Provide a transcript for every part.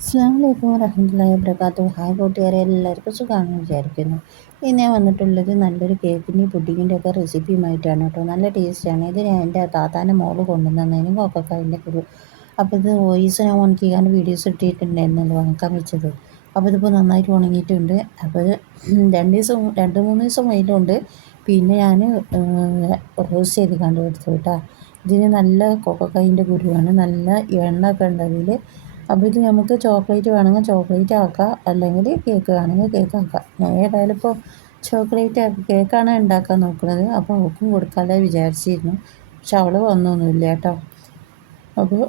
അസ്സലാമു അലൈക്കും വറഹ്മത്തുള്ളാഹി വബറകാതുഹു. ഹായ് കൂട്ടുകാരെ, എല്ലാവർക്കും സുഖമാണെന്ന് വിചാരിക്കുന്നു. ഇന്ന് ഞാൻ വന്നിട്ടുള്ളത് നല്ലൊരു കേക്കിൻ്റെയും പുഡിങ്ങിൻ്റെ ഒക്കെ റെസിപ്പിയുമായിട്ടാണ് കേട്ടോ. നല്ല ടേസ്റ്റാണ്. ഇത് ഞാൻ എൻ്റെ താത്താൻ്റെ മോള് കൊണ്ടുവന്നതിനും കോക്കക്കായൻ്റെ കുരു. അപ്പോൾ ഇത് വോയിസ് ഞാൻ ഉണക്കിക്കാണ്ട് വീഡിയോസ് ഇട്ടിട്ടുണ്ടായിരുന്നല്ലോ ഉണക്കാൻ വെച്ചത്. അപ്പോൾ ഇതിപ്പോൾ നന്നായിട്ട് ഉണങ്ങിയിട്ടുണ്ട്. അപ്പോൾ ഇത് 2-3 ദിവസം വെയിലുണ്ട്. പിന്നെ ഞാൻ റോസ്റ്റ് ചെയ്ത് കണ്ടു എടുത്തു കേട്ടോ. ഇതിന് നല്ല കോക്കക്കായൻ്റെ കുരുവാണ്, നല്ല എണ്ണ ഒക്കെ ഉണ്ട് അതിൽ. അപ്പോൾ ഇത് നമുക്ക് ചോക്ലേറ്റ് വേണമെങ്കിൽ ചോക്ലേറ്റ് ആക്കാം, അല്ലെങ്കിൽ കേക്ക് വേണമെങ്കിൽ കേക്ക് ആക്കാം. ഞാൻ ഏതായാലും ഇപ്പോൾ ചോക്ലേറ്റ് കേക്കാണ് ഉണ്ടാക്കാൻ നോക്കുന്നത്. അപ്പോൾ അവൾക്കും കൊടുക്കാമല്ലോ വിചാരിച്ചിരുന്നു. പക്ഷെ അവൾ വന്നൊന്നുമില്ല കേട്ടോ. അപ്പോൾ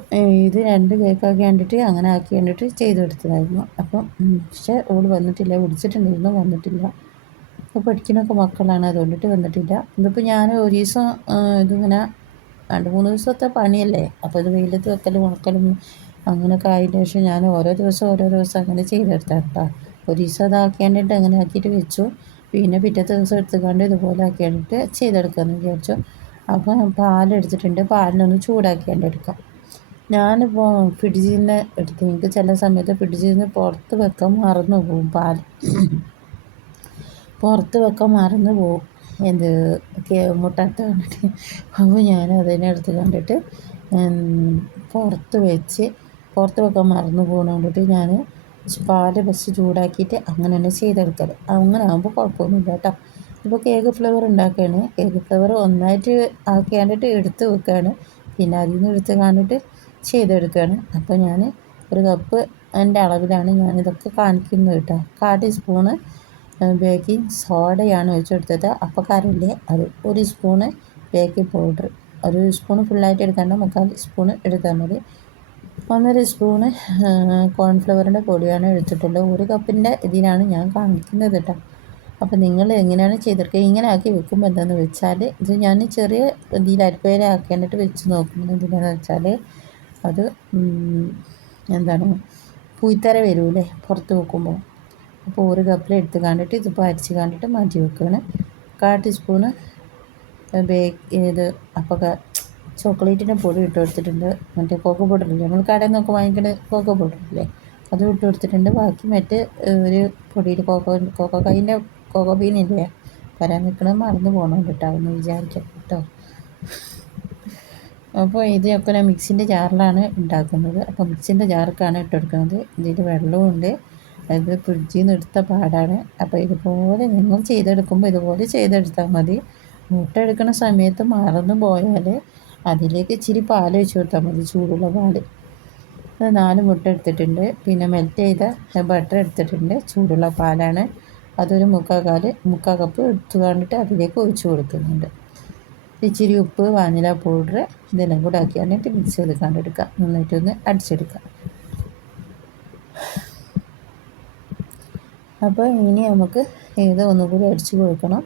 ഇത് 2 കേക്കാക്കി കണ്ടിട്ട് അങ്ങനെ ആക്കി കണ്ടിട്ട് ചെയ്തെടുത്തതായിരുന്നു. അപ്പം പക്ഷേ അവൾ വന്നിട്ടില്ല, വിളിച്ചിട്ടുണ്ടായിരുന്നു, വന്നിട്ടില്ല. അപ്പോൾ പഠിക്കുന്നൊക്കെ മക്കളാണ്, അതുകൊണ്ടിട്ട് വന്നിട്ടില്ല. ഇതിപ്പോൾ ഞാൻ ഒരു ദിവസം ഇതിങ്ങനെ 2-3 ദിവസത്തെ പണിയല്ലേ. അപ്പോൾ ഇത് വെയിലത്ത് വെക്കലും ഉണക്കലും അങ്ങനെയൊക്കെ ആയതിന് ശേഷം ഞാൻ ഓരോ ദിവസം അങ്ങനെ ചെയ്തെടുത്താണ് കേട്ടോ. ഒരു ദിവസം അതാക്കിയാണ്ടിട്ട് അങ്ങനെ ആക്കിയിട്ട് വെച്ചു. പിന്നെ പിറ്റത്തെ ദിവസം എടുത്തുകൊണ്ട് ഇതുപോലെ ആക്കിയാണ്ടിട്ട് ചെയ്തെടുക്കാമെന്ന് വിചാരിച്ചു. അപ്പോൾ പാലെടുത്തിട്ടുണ്ട്, പാലിനൊന്ന് ചൂടാക്കിയാണ്ട് എടുക്കാം. ഞാനിപ്പോൾ ഫ്രിഡ്ജിൽ നിന്ന് എടുത്ത്, എനിക്ക് ചില സമയത്ത് ഫ്രിഡ്ജിൽ നിന്ന് പുറത്ത് വെക്കാൻ മറന്നു പോകും. പാൽ പുറത്ത് വെക്കാൻ മറന്നു പോകും, എന്ത് മുട്ട എടുത്ത് കണ്ടിട്ട്. അപ്പോൾ ഞാൻ അതിനെടുത്ത് കണ്ടിട്ട് പുറത്ത് വെക്കാൻ മറന്നു പോകുന്നത് ഞാൻ പാല് ബസ് ചൂടാക്കിയിട്ട് അങ്ങനെ തന്നെ ചെയ്തെടുക്കൽ. അങ്ങനെ ആകുമ്പോൾ കുഴപ്പമൊന്നുമില്ല കേട്ടോ. ഇപ്പോൾ കേക്ക് ഫ്ലേവർ ഉണ്ടാക്കുകയാണ്. കേക്ക് ഫ്ലേവർ ഒന്നായിട്ട് ആക്കി കണ്ടിട്ട് എടുത്ത് വെക്കുകയാണ്. പിന്നെ അതിൽ നിന്ന് എടുത്ത് കണ്ടിട്ട് ചെയ്തെടുക്കുകയാണ്. അപ്പോൾ ഞാൻ ഒരു കപ്പ് എൻ്റെ അളവിലാണ് ഞാനിതൊക്കെ കാണിക്കുന്നത് കേട്ടോ. 1/4 ടീസ്പൂണ് ബേക്കിംഗ് സോഡയാണ് ഒഴിച്ചെടുത്തത്. അപ്പക്കാരല്ലേ അത്. 1 സ്പൂണ് ബേക്കിംഗ് പൗഡർ, 1 സ്പൂണ് ഫുള്ളായിട്ട് എടുക്കേണ്ട, 3/4 സ്പൂണ് എടുത്താൽ മതി. 1.5 സ്പൂണ് കോൺഫ്ലവറിൻ്റെ പൊടിയാണ് എടുത്തിട്ടുള്ളത്. 1 കപ്പിൻ്റെ ഇതിനാണ് ഞാൻ കാണിക്കുന്നത് കേട്ടോ. അപ്പോൾ നിങ്ങൾ എങ്ങനെയാണ് ചെയ്തെടുക്കുക? ഇങ്ങനെ ആക്കി വെക്കുമ്പോൾ എന്താണെന്ന് വെച്ചാൽ, ഇത് ഞാൻ ചെറിയ ഇതിൽ അരിപ്പയില ആക്കിയിട്ട് വെച്ച് നോക്കുന്നത് എന്തിനാണെന്ന് വെച്ചാൽ, അത് എന്താണ് പൂയിത്തര വരൂലേ പുറത്ത് വെക്കുമ്പോൾ. അപ്പോൾ 1 കപ്പിൽ എടുത്ത് കണ്ടിട്ട് ഇതിപ്പോൾ അരിച്ച് കണ്ടിട്ട് മാറ്റി വെക്കുകയാണ്. 1/4 ടീസ്പൂണ് ഇത് അപ്പോൾ ചോക്ലേറ്റിൻ്റെ പൊടി ഇട്ട് കൊടുത്തിട്ടുണ്ട്. മറ്റേ കോക്കോ പൗഡറില്ലേ, നമ്മൾ കടയിൽ നിന്നൊക്കെ വാങ്ങിക്കുന്ന കോക്കോ പൗഡറില്ലേ, അത് ഇട്ട് കൊടുത്തിട്ടുണ്ട്. ബാക്കി മറ്റ് ഒരു പൊടിയിൽ കോക്കോ ബീനില്ലേ, പറയാൻ നിൽക്കണത് മറന്നു പോകണം കേട്ടോ, എന്ന് വിചാരിക്കാം കേട്ടോ. അപ്പോൾ ഇതൊക്കെ ഞാൻ മിക്സിൻ്റെ ജാറിലാണ് ഉണ്ടാക്കുന്നത്. അപ്പോൾ മിക്സിൻ്റെ ജാറിലേക്കാണ് ഇട്ടെടുക്കുന്നത്. ഇതിൽ വെള്ളമുണ്ട്, അത് ഫ്രിഡ്ജിൽ നിന്ന് എടുത്ത പാടാണ്. അപ്പോൾ ഇതുപോലെ നിങ്ങൾ ചെയ്തെടുക്കുമ്പോൾ ഇതുപോലെ ചെയ്തെടുത്താൽ മതി. മുട്ട എടുക്കുന്ന സമയത്ത് മറന്നു പോയാൽ അതിലേക്ക് ഇച്ചിരി പാൽ ഒഴിച്ച് കൊടുത്താൽ മതി, ചൂടുള്ള പാൽ. 4 മുട്ട എടുത്തിട്ടുണ്ട്. പിന്നെ മെൽറ്റ് ചെയ്ത ബട്ടർ എടുത്തിട്ടുണ്ട്, ചൂടുള്ള പാലാണ്. അതൊരു 3/4 കപ്പ് എടുത്തു കണ്ടിട്ട് അതിലേക്ക് ഒഴിച്ച് കൊടുക്കുന്നുണ്ട്. ഇച്ചിരി ഉപ്പ്, വാനില പൗഡർ, ഇതെല്ലാം കൂടെ ആക്കി എന്നിട്ട് മിക്സ് ചെയ്ത് കണ്ടെടുക്കുക. നന്നായിട്ടൊന്ന് അടിച്ചെടുക്കുക. അപ്പോൾ ഇനി നമുക്ക് ഇത് ഒന്നുകൂടി അടിച്ച് കൊടുക്കണം.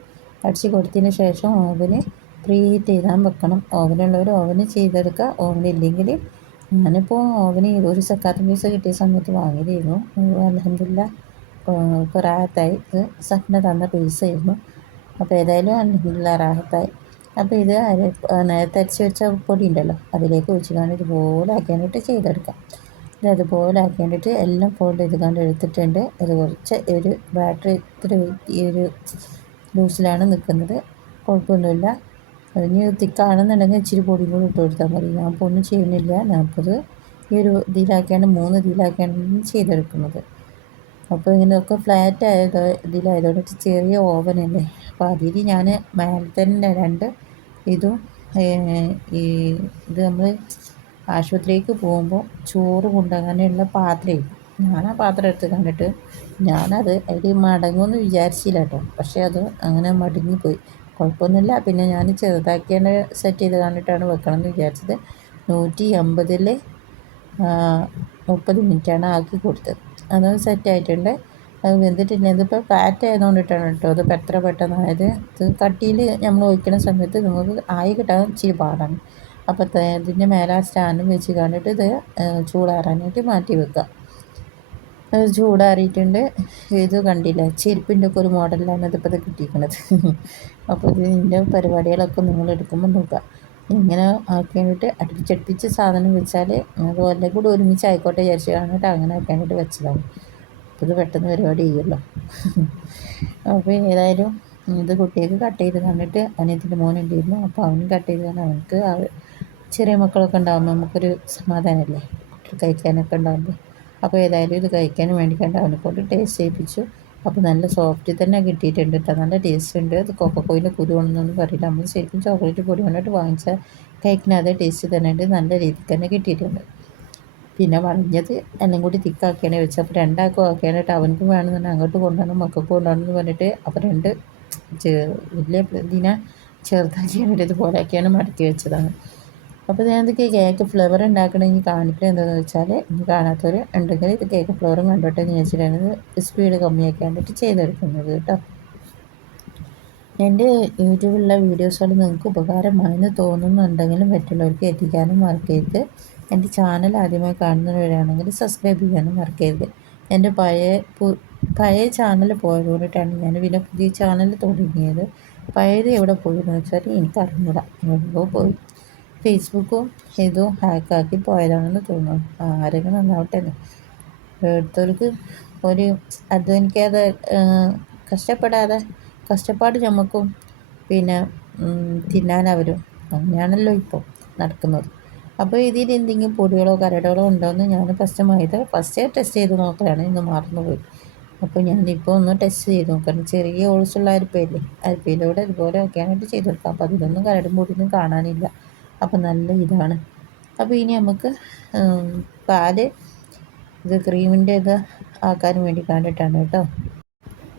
അടിച്ച് കൊടുത്തതിന് ശേഷം ഓവന് പ്രീ ഹീറ്റ് ചെയ്താൽ വെക്കണം. ഓവനുള്ളവർ ഓവന് ചെയ്തെടുക്കുക. ഓവനില്ലെങ്കിൽ ഞാനിപ്പോൾ ഓവന് ഒരു സക്കാത്ത് പൈസ കിട്ടിയ സമയത്ത് വാങ്ങിയതായിരുന്നു. അൽഹംദുലില്ലാ ഇപ്പോൾ റാഹത്തായി. ഇത് സഫ്ന തന്ന പൈസയായിരുന്നു. അപ്പോൾ ഏതായാലും അൽഹംദുലില്ലാ റാഹത്തായി. അപ്പോൾ ഇത് നേരത്തെ അരിച്ച് വെച്ച പൊടി ഉണ്ടല്ലോ, അതിലേക്ക് ഒഴിച്ച് കണ്ട് ഇതുപോലെ ആക്കിയാണ്ടിട്ട് ചെയ്തെടുക്കാം. ഇത് അതുപോലെ ആക്കിയാണ്ടിട്ട് എല്ലാം ഫോൾഡ് ചെയ്ത് കണ്ട് എടുത്തിട്ടുണ്ട്. അത് കുറച്ച് ഒരു ബാറ്ററി ഇത്തിരി ഈ ഒരു ലൂസിലാണ് നിൽക്കുന്നത്, കുഴപ്പമൊന്നുമില്ല. ഇനി തിക്കാണെന്നുണ്ടെങ്കിൽ ഇച്ചിരി പൊടിയും കൂടി ഇട്ട് കൊടുത്താൽ മതി. ഞാൻ ഇപ്പോൾ ഒന്നും ചെയ്യുന്നില്ല. ഞാനിപ്പോൾ ഈ ഒരു ഇതിലാക്കിയാണ് 3 ഇതിലാക്കിയാണ് ചെയ്തെടുക്കുന്നത്. അപ്പോൾ ഇങ്ങനെയൊക്കെ ഫ്ലാറ്റ് ഇതിലായതുകൊണ്ട് ചെറിയ ഓവനല്ലേ, അപ്പോൾ അതിൽ ഞാൻ മേലെ തന്നെ 2 ഇതും ഇത് നമ്മൾ ആശുപത്രിക്ക് പോകുമ്പോൾ ചോറ് കൊണ്ടുപോകാനുള്ള പാത്രമേ, ഞാൻ ആ പാത്രം എടുത്ത് കണ്ടിട്ട് ഞാനത് അതിൽ മടങ്ങുമെന്ന് വിചാരിച്ചില്ല കേട്ടോ. പക്ഷേ അത് അങ്ങനെ മടങ്ങിപ്പോയി. കുഴപ്പമൊന്നുമില്ല. പിന്നെ ഞാൻ ചെറുതാക്കിയാണ് സെറ്റ് ചെയ്ത് കണ്ടിട്ടാണ് വെക്കണം എന്ന് വിചാരിച്ചത്. 180-ൽ 30 മിനിറ്റാണ് ആക്കി കൊടുത്തത്. അത് സെറ്റായിട്ടുണ്ട്. അത് വെന്തിട്ടില്ല. ഇതിപ്പോൾ ഫ്ലാറ്റ് ആയതുകൊണ്ടിട്ടാണ് കേട്ടോ അത് എത്ര പെട്ടെന്നായത്. ഇത് കട്ടിയിൽ നമ്മൾ ഒഴിക്കുന്ന സമയത്ത് നമുക്ക് ആയി കിട്ടാൻ ഇച്ചിരി പാടാണ്. അപ്പോൾ ഇതിൻ്റെ മേലെ സ്റ്റാൻഡും വെച്ച് കണ്ടിട്ട് ഇത് ചൂടാറാനായിട്ട് മാറ്റി വെക്കുക. അത് ചൂടാറിയിട്ടുണ്ട്. ഇത് കണ്ടില്ല, ചെരുപ്പിൻ്റെ ഒക്കെ ഒരു മോഡലിലാണ് ഇതിപ്പോൾ ഇത് കിട്ടിയിരിക്കുന്നത്. അപ്പോൾ ഇതിൻ്റെ പരിപാടികളൊക്കെ നിങ്ങൾ എടുക്കുമ്പോൾ നോക്കുക. ഇങ്ങനെ ആക്കി വേണ്ടിയിട്ട് അടുപ്പിച്ചടുപ്പിച്ച് സാധനം വെച്ചാൽ അത് എല്ലാം കൂടി ഒരുമിച്ച് ആയിക്കോട്ടെ വിചാരിച്ച് കാണിട്ട് അങ്ങനെ ആക്കി വേണ്ടിയിട്ട് വെച്ചതാണ്. അപ്പോൾ ഇത് പെട്ടെന്ന് പരിപാടി ചെയ്യുമല്ലോ. അപ്പോൾ ഏതായാലും ഇത് കുട്ടിയൊക്കെ കട്ട് ചെയ്ത് കണ്ടിട്ട് അനിയത്തിൻ്റെ മോനുണ്ടായിരുന്നു. അപ്പോൾ അവനും കട്ട് ചെയ്ത് കാരണം അവനക്ക് ചെറിയ മക്കളൊക്കെ ഉണ്ടാകുമ്പോൾ നമുക്കൊരു സമാധാനമല്ലേ, കുട്ടികൾ കഴിക്കാനൊക്കെ ഉണ്ടാകുമ്പോൾ. അപ്പോൾ ഏതായാലും ഇത് കഴിക്കാൻ വേണ്ടി കണ്ട് അവനെ കൊണ്ട് ടേസ്റ്റ് ചെയ്യിപ്പിച്ചു. അപ്പോൾ നല്ല സോഫ്റ്റ് തന്നെ കിട്ടിയിട്ടുണ്ട് കേട്ടോ, നല്ല ടേസ്റ്റ് ഉണ്ട്. അത് കൊക്കക്കോയിൻ്റെ കുരു കൊണ്ടൊന്നും പറയില്ല, നമ്മൾ ശരിക്കും ചോക്ലേറ്റ് പൊടി കൊണ്ടിട്ട് വാങ്ങിച്ച കഴിക്കുന്ന അതേ ടേസ്റ്റ് തന്നെ ഉണ്ട്, നല്ല രീതിക്ക് തന്നെ കിട്ടിയിട്ടുണ്ട്. പിന്നെ വളഞ്ഞത് എല്ലാം കൂടി തിക്കാക്കിയാണ് വെച്ചത്. അപ്പോൾ രണ്ടാക്കും ആക്കിയാണിട്ട് അവനക്കും വേണമെന്നുണ്ടെങ്കിൽ അങ്ങോട്ട് കൊണ്ടുപോകണം മക്കൾക്ക് കൊണ്ടുപോകണം എന്ന് പറഞ്ഞിട്ട് അപ്പോൾ രണ്ട് വലിയ ഇതിനെ ചെറുതാക്കിയാണ് ഇതുപോലെ ആക്കിയാണ് മടക്കി വെച്ചതാണ്. അപ്പോൾ ഞാൻ ഇത് കേക്ക് ഫ്ലേവർ ഉണ്ടാക്കണമെങ്കിൽ കാണിക്കുന്നത് എന്താണെന്ന് വെച്ചാൽ ഇനി കാണാത്തവർ ഉണ്ടെങ്കിൽ ഇത് കേക്ക് ഫ്ലേവറും കണ്ടോട്ടെ എന്ന് വെച്ചിട്ടാണ് സ്പീഡ് കമ്മിയാക്കി കണ്ടിട്ട് ചെയ്തെടുക്കുന്നത് കേട്ടോ. എൻ്റെ യൂട്യൂബിലുള്ള വീഡിയോസുകൾ നിങ്ങൾക്ക് ഉപകാരമായെന്ന് തോന്നുന്നുണ്ടെങ്കിലും മറ്റുള്ളവർക്ക് എത്തിക്കാനും മറക്കരുത്. എൻ്റെ ചാനൽ ആദ്യമായി കാണുന്നവരാണെങ്കിൽ സബ്സ്ക്രൈബ് ചെയ്യാനും മറക്കരുത്. എൻ്റെ പഴയ ചാനൽ പോയത് കൊണ്ടിട്ടാണ് ഞാൻ പിന്നെ പുതിയ ചാനൽ തുടങ്ങിയത്. പഴയത് എവിടെ പോയെന്ന് വെച്ചാൽ എനിക്കറിഞ്ഞൂടാ, എവിടെയോ പോയി. ഫേസ്ബുക്കും ഇതും ഹാക്കാക്കി പോയതാണെന്ന് തോന്നുന്നു. ആരെങ്കിലും നന്നാവട്ടെ എന്ന്. എടുത്തവർക്ക് ഒരു അധ്വാനിക്കാതെ കഷ്ടപ്പെടാതെ കഷ്ടപ്പാട് ചുമക്കും പിന്നെ തിന്നാനവരും, അങ്ങനെയാണല്ലോ ഇപ്പോൾ നടക്കുന്നത്. അപ്പോൾ ഇതിൽ എന്തെങ്കിലും പൊടികളോ കരടുകളോ ഉണ്ടോയെന്ന് ഞാൻ ഫസ്റ്റ് ടെസ്റ്റ് ചെയ്ത് നോക്കുകയാണ്, ഇന്ന് മറന്നുപോയി. അപ്പോൾ ഞാനിപ്പോൾ ഒന്ന് ടെസ്റ്റ് ചെയ്ത് നോക്കണം. ചെറിയ ഓൾസുള്ള അരിപ്പയിലൂടെ ഇതുപോലെ ഒക്കെയായിട്ട് ചെയ്ത് കൊടുക്കാം. അപ്പോൾ അതിലൊന്നും കരടും പൊടിയൊന്നും കാണാനില്ല. അപ്പോൾ നല്ല ഇതാണ്. അപ്പോൾ ഇനി നമുക്ക് പാല് ഇത് ക്രീമിൻ്റെ ഇത് ആക്കാൻ വേണ്ടി കണ്ടിട്ടാണ് കേട്ടോ.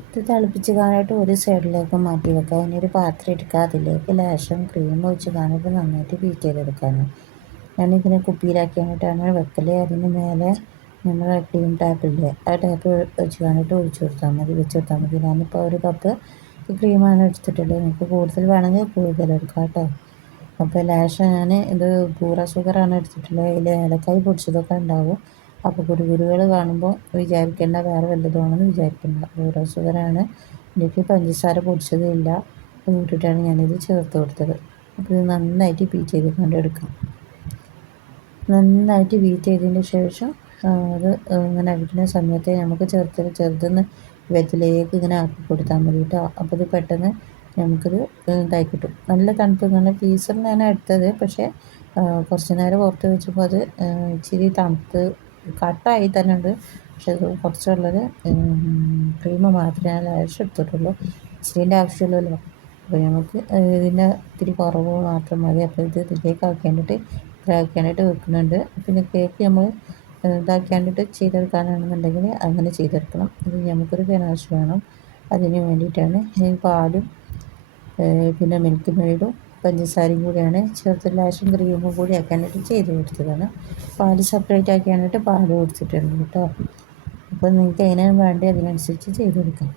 ഇത് തിളപ്പിച്ച് കാണാനായിട്ട് ഒരു സൈഡിലേക്ക് മാറ്റി വെക്കുക. അതിനൊരു പാത്രം എടുക്കുക, അതിലേക്ക് ലേശം ക്രീം ഒഴിച്ച് കാണാനായിട്ട് നന്നായിട്ട് ബീറ്റ് ചെയ്തെടുക്കാനും. ഞാനിതിനെ കുപ്പിയിലാക്കിയായിട്ടാണ് വെക്കൽ. അതിന് മേലെ നമ്മൾ ക്രീം ടാപ്പില്ലേ, ആ ടാപ്പ് വെച്ച് കാണാനായിട്ട് വെച്ച് കൊടുത്താൽ മതി. ഞാനിപ്പോൾ ഒരു കപ്പ് ക്രീമാണ് എടുത്തിട്ടുള്ളത്. നിങ്ങൾക്ക് കൂടുതൽ വേണമെങ്കിൽ കൂടുതൽ എടുക്കാം കേട്ടോ. അപ്പോൾ ലേശം ഞാൻ ഇത് പൂറ ഷുഗറാണ് എടുത്തിട്ടുള്ളത്. അതിൽ ഏലക്കായ് പൊടിച്ചതൊക്കെ ഉണ്ടാവും. അപ്പോൾ കുരുകുരുകൾ കാണുമ്പോൾ വിചാരിക്കേണ്ട വേറെ വല്ലതുമാണെന്ന് വിചാരിക്കേണ്ട, പൂറ ഷുഗറാണ്. ഇതിലേക്ക് പഞ്ചസാര പൊടിച്ചതില്ല, അത് കൂട്ടിയിട്ടാണ് ഞാനിത് ചേർത്ത് കൊടുത്തത്. അപ്പോൾ ഇത് നന്നായിട്ട് ബീറ്റ് ചെയ്ത് കണ്ടെടുക്കാം. നന്നായിട്ട് ബീറ്റ് ചെയ്തതിന് ശേഷം അത് ഇങ്ങനെ അടിക്കുന്ന സമയത്ത് നമുക്ക് ചെറുതെന്ന് വെറ്റിലേക്ക് ഇങ്ങനെ ആക്കി കൊടുത്താൽ മതി കേട്ടോ. അപ്പോൾ ഇത് പെട്ടെന്ന് നമുക്കിത് ഇതായി കിട്ടും. നല്ല തണുപ്പ്, നല്ല ഫ്രീസറിലാണ് എടുത്തത്. പക്ഷേ കുറച്ച് നേരം പുറത്ത് വെച്ചപ്പോൾ അത് ഇച്ചിരി തണുത്ത് കട്ടായി തന്നെ ഉണ്ട്. പക്ഷെ അത് കുറച്ചുള്ളത് ക്രീം മാത്രമേ ഞാൻ ലേശം എടുത്തിട്ടുള്ളൂ, ഇച്ചിരിൻ്റെ ആവശ്യമില്ലല്ലോ. അപ്പോൾ നമുക്ക് ഇതിൻ്റെ ഇത്തിരി കുറവ് മാത്രം മതി. അപ്പോൾ ഇത് ഇതിലേക്ക് ആക്കേണ്ടിയിട്ട് ഇതാക്കാനായിട്ട് വെക്കുന്നുണ്ട്. പിന്നെ കേക്ക് നമ്മൾ ഇതാക്കാണ്ടിട്ട് ചെയ്തെടുക്കാനാണെന്നുണ്ടെങ്കിൽ അങ്ങനെ ചെയ്തെടുക്കണം. ഇത് നമുക്കൊരു ഗനാഷ് വേണം, അതിന് വേണ്ടിയിട്ടാണ് ഈ പാലും പിന്നെ മിൽക്ക് മെയ്ഡും പഞ്ചസാരയും കൂടിയാണ് ചേർത്ത് ലേശം ക്രീമും കൂടി ആക്കാനായിട്ട് ചെയ്ത് കൊടുത്തതാണ്. പാല് സെപ്പറേറ്റ് ആക്കിയാനായിട്ട് പാല് കൊടുത്തിട്ടുണ്ട് കേട്ടോ. അപ്പോൾ നിങ്ങൾക്ക് എങ്ങനെയാണ് വേണ്ടത് അതിനനുസരിച്ച് ചെയ്തെടുക്കാം.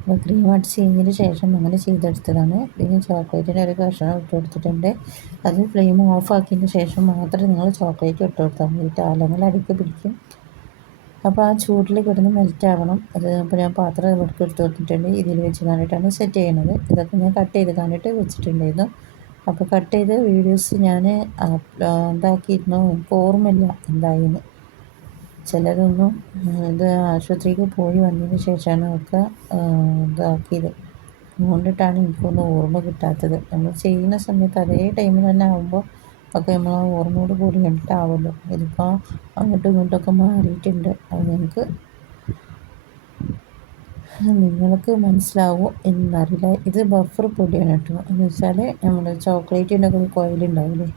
അപ്പോൾ ക്രീം അടിച്ച് കഴിഞ്ഞതിന് ശേഷം അങ്ങനെ ചെയ്തെടുത്തതാണ്. പിന്നെ ചോക്ലേറ്റിൻ്റെ ഒരു കഷ്ണം ഇട്ട് കൊടുത്തിട്ടുണ്ട്. അത് ഫ്ലെയിം ഓഫ് ആക്കിയതിന് ശേഷം മാത്രം നിങ്ങൾ ചോക്ലേറ്റ് ഇട്ട് കൊടുത്താൽ മതി, അല്ലെങ്കിൽ അടിക്ക് പിടിക്കും. അപ്പോൾ ആ ചൂടിൽ കിടന്ന് മെൽറ്റ് ആവണം. അത് അപ്പോൾ ഞാൻ പാത്രം ഇവിടേക്ക് എടുത്ത് കൊടുത്തിട്ടുണ്ട്. ഇതിൽ വെച്ച് കണ്ടിട്ടാണ് സെറ്റ് ചെയ്യുന്നത്. ഇതൊക്കെ ഞാൻ കട്ട് ചെയ്ത് കണ്ടിട്ട് വെച്ചിട്ടുണ്ടായിരുന്നു. അപ്പോൾ കട്ട് ചെയ്ത് വീഡിയോസ് ഞാൻ എന്താക്കിയിരുന്നു എനിക്ക് ഓർമ്മയില്ല എന്തായിന്ന്. ചിലതൊന്നും ഇത് ആശുപത്രിക്ക് പോയി വന്നതിന് ശേഷമാണ് ഒക്കെ ഇതാക്കിയത്. അതുകൊണ്ടിട്ടാണ് എനിക്കൊന്നും ഓർമ്മ കിട്ടാത്തത്. നമ്മൾ ചെയ്യുന്ന സമയത്ത് അതേ ടൈമിൽ തന്നെ ആകുമ്പോൾ ഒക്കെ നമ്മൾ ആ ഓർമ്മയോട് കൂടി കണ്ടിട്ടാവുമല്ലോ. ഇതിപ്പോൾ അങ്ങോട്ടും ഇങ്ങോട്ടൊക്കെ മാറിയിട്ടുണ്ട്. അത് നിങ്ങൾക്ക് മനസ്സിലാവുമോ എന്നറിയില്ല. ഇത് ബഫർ പൊടിയാണ് കേട്ടോ. എന്ന് വെച്ചാൽ നമ്മൾ ചോക്ലേറ്റിൻ്റെ ഒരു കോയിലുണ്ടാവില്ലേ,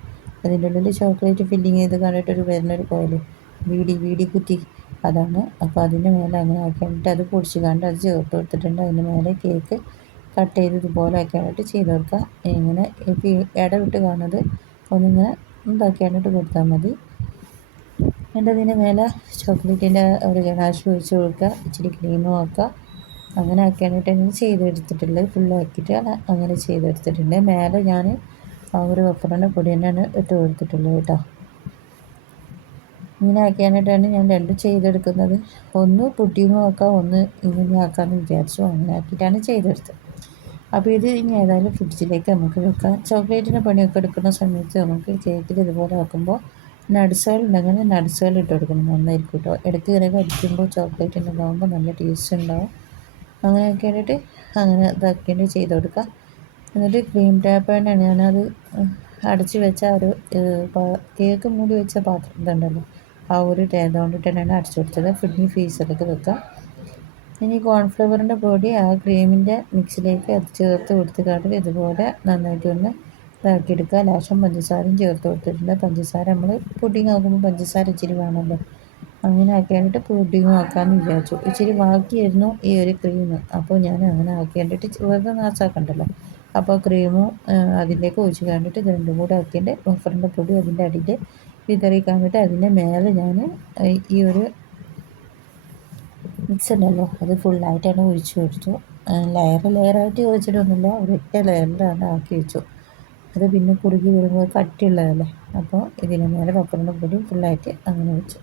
അതിൻ്റെ ഉള്ളിൽ ചോക്ലേറ്റ് ഫില്ലിങ് ചെയ്ത് കണ്ടിട്ടൊരു വരുന്നൊരു കോയിൽ, വീടി കുറ്റി, അതാണ്. അപ്പോൾ അതിൻ്റെ മേലെ അങ്ങനെ ആക്കിയിട്ട് അത് പൊടിച്ച് കണ്ട് അത് ചേർത്ത് കൊടുത്തിട്ടുണ്ട്. അതിൻ്റെ മേലെ കേക്ക് കട്ട് ചെയ്ത് ഇതുപോലെ ആക്കിയായിട്ട് ചെയ്ത് കൊടുക്കുക. ഇങ്ങനെ ഇടവിട്ട് കാണുന്നത് ഒന്നിങ്ങനെ ഉണ്ടാക്കിയായിട്ട് കൊടുത്താൽ മതി. എന്നിട്ട് അതിൻ്റെ മേലെ ചോക്ലേറ്റിൻ്റെ ഒരു ഗനാശ് ഒഴിച്ച് കൊടുക്കുക, ഇച്ചിരി ക്രീമും ആക്കുക. അങ്ങനെ ആക്കിയായിട്ട് ഞാൻ ചെയ്തെടുത്തിട്ടുള്ളത്. ഫുള്ളാക്കിയിട്ട് അങ്ങനെ ചെയ്തെടുത്തിട്ടുണ്ട്. മേലെ ഞാൻ ആ ഒരു പപ്പറിൻ്റെ പൊടി തന്നെയാണ് ഇട്ട് കൊടുത്തിട്ടുള്ളത് കേട്ടോ. ഇങ്ങനെ ആക്കിയായിട്ടാണ് ഞാൻ രണ്ടും ചെയ്തെടുക്കുന്നത്. ഒന്ന് പുഡിങ്ങും ആക്കാം, ഒന്ന് ഇങ്ങനെ ആക്കാമെന്ന് വിചാരിച്ചു. അങ്ങനെ ആക്കിയിട്ടാണ് ചെയ്തെടുത്തത്. അപ്പോൾ ഇത് ഇനി ഏതായാലും ഫ്രിഡ്ജിലേക്ക് നമുക്ക് വെക്കാം. ചോക്ലേറ്റിൻ്റെ പണിയൊക്കെ എടുക്കുന്ന സമയത്ത് നമുക്ക് കേക്കിൽ ഇതുപോലെ ആക്കുമ്പോൾ നട്സുകൾ ഉണ്ടെങ്കിൽ നട്സുകൾ ഇട്ട് കൊടുക്കണം, നന്നായിരിക്കും കേട്ടോ. ഇടയ്ക്ക് ഇങ്ങനെ കടിക്കുമ്പോൾ ചോക്ലേറ്റിൻ്റെ ഇതാകുമ്പോൾ നല്ല ടേസ്റ്റ് ഉണ്ടാവും. അങ്ങനെയൊക്കെ ആയിട്ട് അങ്ങനെ ഇതാക്കിയിട്ട് ചെയ്ത് കൊടുക്കുക. എന്നിട്ട് ക്രീം ടാപ്പാണ് ഞാനത് അടച്ച് വെച്ച ഒരു കേക്ക് മൂടി വെച്ച പാത്രം ഇതുണ്ടല്ലോ, ആ ഒരു ഇതുകൊണ്ടിട്ട് തന്നെയാണ് അടച്ചു കൊടുത്തത്. ഫ്രീസറിലേക്ക് വെക്കുക. ഇനി കോൺഫ്ലവറിൻ്റെ പൊടി ആ ക്രീമിൻ്റെ മിക്സിലേക്ക് അത് ചേർത്ത് കൊടുത്തിട്ട് ഇതുപോലെ നന്നായിട്ടൊന്ന് ഇതാക്കിയെടുക്കുക. ലേശം പഞ്ചസാരയും ചേർത്ത് കൊടുത്തിട്ടുണ്ട്. പഞ്ചസാര നമ്മൾ പുഡിങ് ആക്കുമ്പോൾ പഞ്ചസാര ഇച്ചിരി വേണമല്ലോ, അങ്ങനെ ആക്കിയിട്ട് പുഡിങ്ങും ആക്കാമെന്ന് വിചാരിച്ചു. ഇച്ചിരി ബാക്കിയായിരുന്നു ഈ ഒരു ക്രീം, അപ്പോൾ ഞാൻ അങ്ങനെ ആക്കിയിട്ട് വെറുതെ നാശാക്കണ്ടല്ലോ. അപ്പോൾ ക്രീമും അതിലേക്ക് ഒഴിച്ച് കണ്ടിട്ട് ഇത് രണ്ടും കൂടെ ആക്കിയിട്ട് ബഫറിൻ്റെ പൊടി അതിൻ്റെ അടിയിൽ വിതറി കണ്ടിട്ട് അതിൻ്റെ മേലെ ഞാൻ ഈ ഒരു മിക്സ് ഉണ്ടല്ലോ അത് ഫുള്ളായിട്ടാണ് ഒഴിച്ച് കൊടുത്തു. ലെയറായിട്ട് ഒഴിച്ചിട്ടൊന്നുമില്ല, ഒരൊറ്റ ലെയറിലാണ് ആക്കി വെച്ചു. അത് പിന്നെ കുറുകി വരുമ്പോൾ കട്ടിയുള്ളതല്ലേ, അപ്പോൾ ഇതിന് മേലെ പപ്പറിൻ്റെ പൊടി ഫുള്ളായിട്ട് അങ്ങനെ വെച്ചു.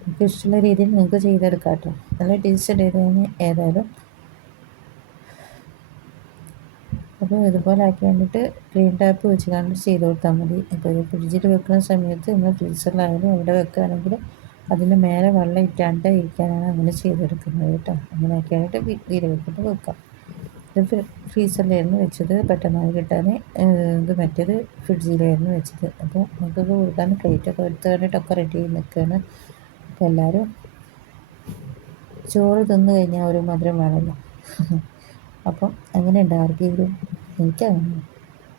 നിങ്ങൾക്ക് ഇഷ്ടമുള്ള രീതിയിൽ നിങ്ങൾക്ക് ചെയ്തെടുക്കാം കേട്ടോ. നല്ല ടേസ്റ്റ് ഉണ്ടായിരുന്നു ഏതായാലും. അപ്പോൾ ഇതുപോലെ ആക്കി കണ്ടിട്ട് ക്രീം ടാപ്പ് വെച്ച് കണ്ടിട്ട് ചെയ്ത് കൊടുത്താൽ മതി. അപ്പോൾ ഇത് ഫ്രിഡ്ജിൽ വെക്കുന്ന സമയത്ത് നമ്മൾ ഫ്രീസറിലായാലും എവിടെ വെക്കുകയാണെങ്കിൽ അതിൻ്റെ മേലെ വെള്ളം ഇറ്റാണ്ട് ഇരിക്കാനാണ് അങ്ങനെ ചെയ്തെടുക്കുന്നത് കേട്ടോ. അങ്ങനെ ആക്കിയായിട്ട് വെച്ചിട്ട് വെക്കാം. ഇത് ഫ്രീസറിലായിരുന്നു വെച്ചത്, പെട്ടെന്നായി കിട്ടാൻ. ഇത് മറ്റേത് ഫ്രിഡ്ജിലായിരുന്നു വെച്ചത്. അപ്പോൾ നമുക്കൊക്കെ കൊടുക്കാൻ പ്ലേറ്റൊക്കെ എടുത്ത് കണ്ടിട്ടൊക്കെ റെഡി ആയി നിൽക്കുകയാണ്. അപ്പോൾ എല്ലാവരും ചോറ് തിന്ന് കഴിഞ്ഞാൽ ഒരു മധുരം വേണമല്ലോ. അപ്പം അങ്ങനെ ഉണ്ട് ആർക്കെങ്കിലും. എനിക്കങ്ങനെ